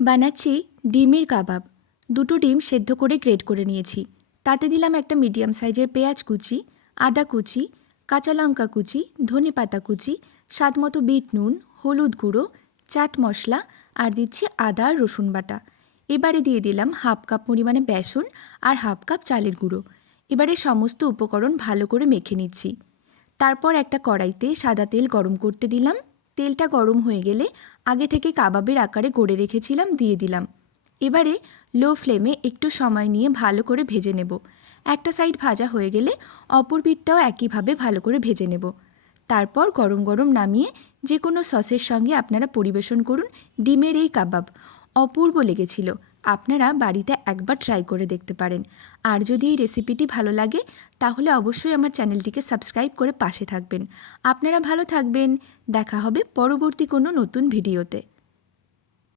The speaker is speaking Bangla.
বানাচ্ছি ডিমের কাবাব। দুটো ডিম সেদ্ধ করে গ্রেট করে নিয়েছি। তাতে দিলাম একটা মিডিয়াম সাইজের পেঁয়াজ কুচি, আদা কুচি, কাঁচা লঙ্কা কুচি, ধনেপাতা কুচি, স্বাদমতো বিট নুন, হলুদ গুঁড়ো, চাট মশলা আর দিচ্ছি আদা আর রসুন বাটা। এবারে দিয়ে দিলাম হাফ কাপ পরিমাণে বেসন আর হাফ কাপ চালের গুঁড়ো। এবারে সমস্ত উপকরণ ভালো করে মেখে নিচ্ছি। তারপর একটা কড়াইতে সাদা তেল গরম করতে দিলাম। তেলটা গরম হয়ে গেলে আগে থেকে কাবাবের আকারে গড়ে রেখেছিলাম দিয়ে দিলাম। এবারে লো ফ্লেমে একটু সময় নিয়ে ভালো করে ভেজে নেব। একটা সাইড ভাজা হয়ে গেলে অপর পিঠটাও একইভাবে ভালো করে ভেজে নেব। তারপর গরম গরম নামিয়ে যে কোনো সসের সঙ্গে আপনারা পরিবেশন করুন ডিমের এই কাবাব। অপূর্ব লেগেছিল। আপনারা বাড়িতে একবার ট্রাই করে দেখতে পারেন। আর যদি এই রেসিপিটি ভালো লাগে তাহলে অবশ্যই আমার চ্যানেলটিকে সাবস্ক্রাইব করে পাশে থাকবেন। আপনারা ভালো থাকবেন। দেখা হবে পরবর্তী কোনো নতুন ভিডিওতে।